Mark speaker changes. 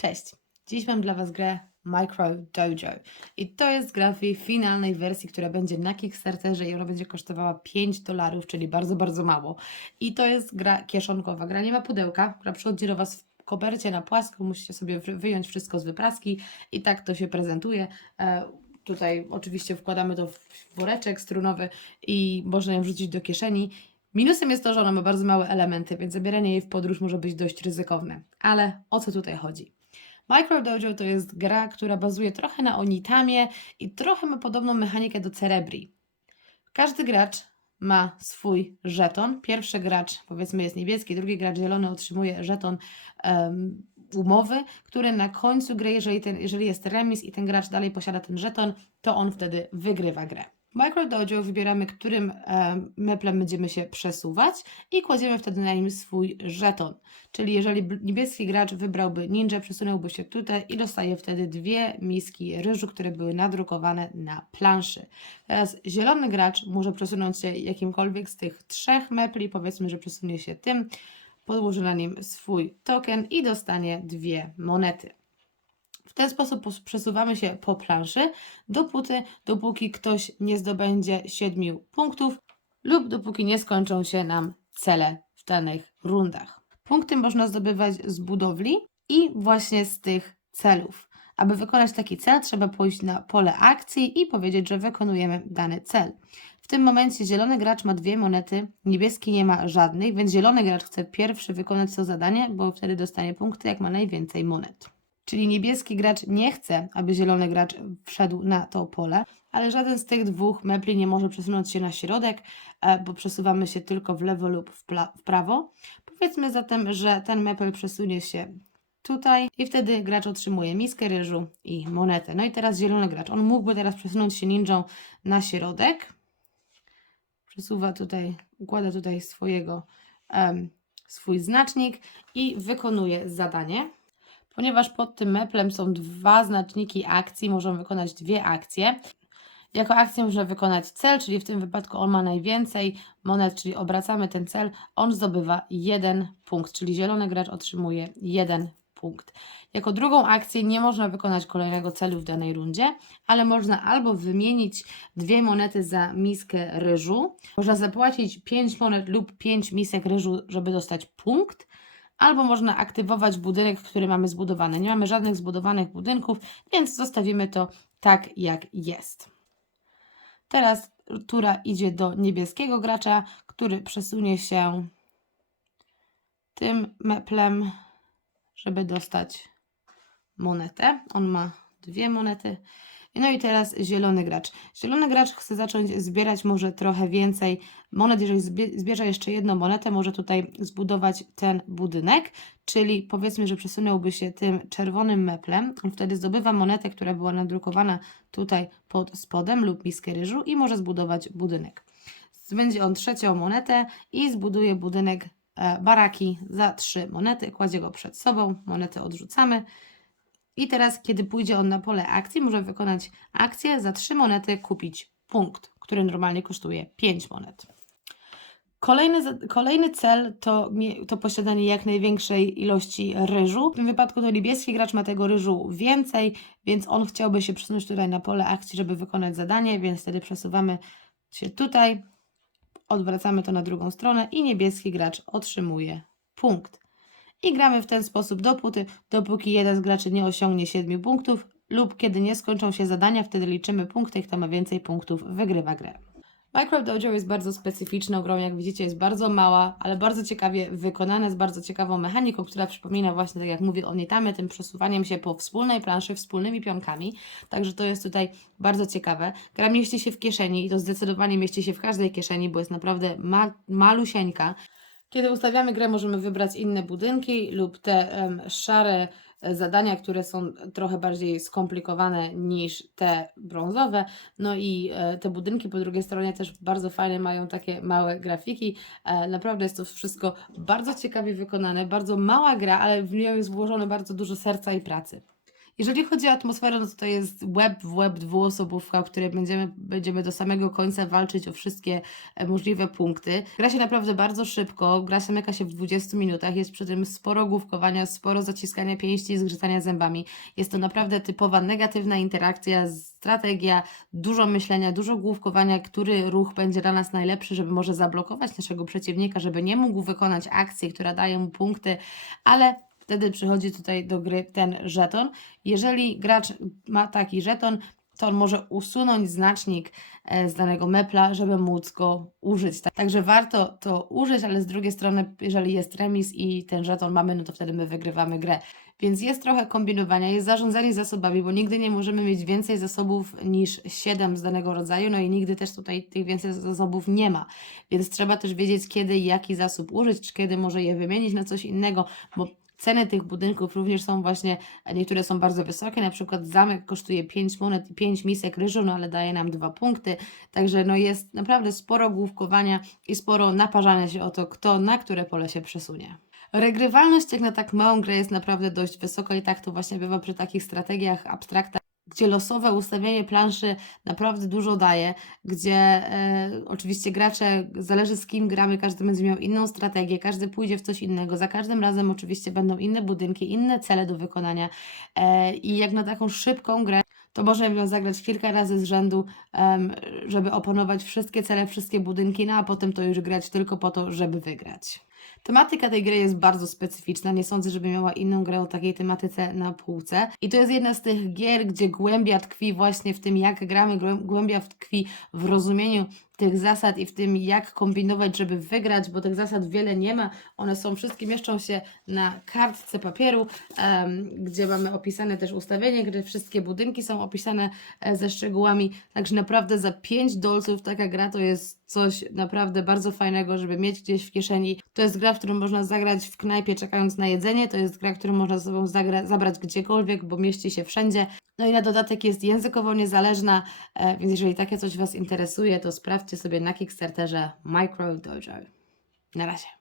Speaker 1: Cześć! Dziś mam dla Was grę Micro Dojo. I to jest gra w jej finalnej wersji, która będzie na Kickstarterze i ona będzie kosztowała 5 dolarów, czyli bardzo, bardzo mało. I to jest gra kieszonkowa. Gra nie ma pudełka, gra przychodzi do Was w kopercie na płasko, musicie sobie wy- wyjąć wszystko z wypraski i tak to się prezentuje. E, tutaj oczywiście wkładamy to w woreczek strunowy i można ją wrzucić do kieszeni. Minusem jest to, że ona ma bardzo małe elementy, więc zabieranie jej w podróż może być dość ryzykowne. Ale o co tutaj chodzi? Micro Dojo to jest gra, która bazuje trochę na Onitamie i trochę ma podobną mechanikę do Cerebri. Każdy gracz ma swój żeton. Pierwszy gracz, powiedzmy, jest niebieski, drugi gracz zielony otrzymuje żeton em, umowy, który na końcu gry, jeżeli, ten, jeżeli jest remis i ten gracz dalej posiada ten żeton, to on wtedy wygrywa grę. W Micro Dojo wybieramy, którym em, meplem będziemy się przesuwać i kładziemy wtedy na nim swój żeton. Czyli jeżeli niebieski gracz wybrałby ninja, przesunąłby się tutaj i dostaje wtedy dwie miski ryżu, które były nadrukowane na planszy. Teraz zielony gracz może przesunąć się jakimkolwiek z tych trzech mepli, powiedzmy, że przesunie się tym, podłoży na nim swój token i dostanie dwie monety. Ten sposób pos- przesuwamy się po planszy, dopóty, dopóki ktoś nie zdobędzie siedmiu punktów lub dopóki nie skończą się nam cele w danych rundach. Punkty można zdobywać z budowli i właśnie z tych celów. Aby wykonać taki cel, trzeba pójść na pole akcji i powiedzieć, że wykonujemy dany cel. W tym momencie zielony gracz ma dwie monety, niebieski nie ma żadnych, więc zielony gracz chce pierwszy wykonać to zadanie, bo wtedy dostanie punkty, jak ma najwięcej monet. Czyli niebieski gracz nie chce, aby zielony gracz wszedł na to pole, ale żaden z tych dwóch mepli nie może przesunąć się na środek, e, bo przesuwamy się tylko w lewo lub w, w prawo. Powiedzmy zatem, że ten mepel przesunie się tutaj i wtedy gracz otrzymuje miskę ryżu i monetę. No i teraz zielony gracz. On mógłby teraz przesunąć się ninją na środek. Przesuwa tutaj, układa tutaj swojego, em, swój znacznik i wykonuje zadanie. Ponieważ pod tym meplem są dwa znaczniki akcji, możemy wykonać dwie akcje. Jako akcję można wykonać cel, czyli w tym wypadku on ma najwięcej monet, czyli obracamy ten cel, on zdobywa jeden punkt, czyli zielony gracz otrzymuje jeden punkt. Jako drugą akcję nie można wykonać kolejnego celu w danej rundzie, ale można albo wymienić dwie monety za miskę ryżu, można zapłacić 5 monet lub 5 misek ryżu, żeby dostać punkt, albo można aktywować budynek, który mamy zbudowany. Nie mamy żadnych zbudowanych budynków, więc zostawimy to tak, jak jest. Teraz tura idzie do niebieskiego gracza, który przesunie się tym meplem, żeby dostać monetę. On ma dwie monety. No i teraz zielony gracz. Zielony gracz chce zacząć zbierać może trochę więcej monet. Jeżeli zbie- zbierze jeszcze jedną monetę, może tutaj zbudować ten budynek, czyli powiedzmy, że przesunąłby się tym czerwonym meplem. Wtedy zdobywa monetę, która była nadrukowana tutaj pod spodem lub miskę ryżu i może zbudować budynek. Będzie on trzecią monetę i zbuduje budynek e, baraki za trzy monety. Kładzie go przed sobą, monetę odrzucamy. I teraz, kiedy pójdzie on na pole akcji, może wykonać akcję za 3 monety, kupić punkt, który normalnie kosztuje 5 monet. Kolejny, kolejny cel to, to posiadanie jak największej ilości ryżu. W tym wypadku to niebieski gracz ma tego ryżu więcej, więc on chciałby się przesunąć tutaj na pole akcji, żeby wykonać zadanie, więc wtedy przesuwamy się tutaj, odwracamy to na drugą stronę i niebieski gracz otrzymuje punkt. I gramy w ten sposób dopóty, dopóki jeden z graczy nie osiągnie 7 punktów lub kiedy nie skończą się zadania, wtedy liczymy punkty, kto ma więcej punktów, wygrywa grę. Minecraft Dojo jest bardzo specyficzną grą, jak widzicie jest bardzo mała, ale bardzo ciekawie wykonana, z bardzo ciekawą mechaniką, która przypomina właśnie, tak jak mówię o Nitamy, tym przesuwaniem się po wspólnej planszy, wspólnymi pionkami, także to jest tutaj bardzo ciekawe. Gra mieści się w kieszeni i to zdecydowanie mieści się w każdej kieszeni, bo jest naprawdę ma malusieńka. Kiedy ustawiamy grę, możemy wybrać inne budynki lub te em, szare e, zadania, które są trochę bardziej skomplikowane niż te brązowe. No i e, te budynki po drugiej stronie też bardzo fajne, mają takie małe grafiki. E, naprawdę jest to wszystko bardzo ciekawie wykonane, bardzo mała gra, ale w nią jest włożone bardzo dużo serca i pracy. Jeżeli chodzi o atmosferę, no to to jest web w web dwuosobówka, w której będziemy, będziemy do samego końca walczyć o wszystkie e, możliwe punkty. Gra się naprawdę bardzo szybko, gra zamyka się w 20 minutach, jest przy tym sporo główkowania, sporo zaciskania pięści i zgrzytania zębami. Jest to naprawdę typowa negatywna interakcja, strategia, dużo myślenia, dużo główkowania, który ruch będzie dla nas najlepszy, żeby może zablokować naszego przeciwnika, żeby nie mógł wykonać akcji, która daje mu punkty, ale wtedy przychodzi tutaj do gry ten żeton. Jeżeli gracz ma taki żeton, to on może usunąć znacznik e, z danego mepla, żeby móc go użyć. Tak- Także warto to użyć, ale z drugiej strony, jeżeli jest remis i ten żeton mamy, no to wtedy my wygrywamy grę. Więc jest trochę kombinowania, jest zarządzanie zasobami, bo nigdy nie możemy mieć więcej zasobów niż 7 z danego rodzaju, no i nigdy też tutaj tych więcej zasobów nie ma. Więc trzeba też wiedzieć, kiedy jaki zasób użyć, czy kiedy może je wymienić na coś innego, bo ceny tych budynków również są właśnie, niektóre są bardzo wysokie, na przykład zamek kosztuje 5 monet i 5 misek ryżu, no ale daje nam 2 punkty, także no jest naprawdę sporo główkowania i sporo naparzania się o to, kto na które pole się przesunie. Regrywalność jak na tak małą grę jest naprawdę dość wysoka i tak to właśnie bywa przy takich strategiach, abstraktach, gdzie losowe ustawienie planszy naprawdę dużo daje, gdzie e, oczywiście gracze, zależy z kim gramy, każdy będzie miał inną strategię, każdy pójdzie w coś innego, za każdym razem oczywiście będą inne budynki, inne cele do wykonania e, i jak na taką szybką grę, to możemy ją zagrać kilka razy z rzędu, em, żeby oponować wszystkie cele, wszystkie budynki, no a potem to już grać tylko po to, żeby wygrać. Tematyka tej gry jest bardzo specyficzna. Nie sądzę, żeby miała inną grę o takiej tematyce na półce. I to jest jedna z tych gier, gdzie głębia tkwi właśnie w tym, jak gramy, głę- głębia tkwi w rozumieniu tych zasad i w tym, jak kombinować, żeby wygrać, bo tych zasad wiele nie ma. One są wszystkie, mieszczą się na kartce papieru, em, gdzie mamy opisane też ustawienie gry, wszystkie budynki są opisane e, ze szczegółami. Także naprawdę za 5 dolców taka gra to jest coś naprawdę bardzo fajnego, żeby mieć gdzieś w kieszeni. To jest gra, w którą można zagrać w knajpie czekając na jedzenie, to jest gra, którą można ze sobą zabrać gdziekolwiek, bo mieści się wszędzie. No i na dodatek jest językowo niezależna, e, więc jeżeli takie coś Was interesuje, to sprawdźcie sobie na Kickstarterze Micro Dojo. Na razie.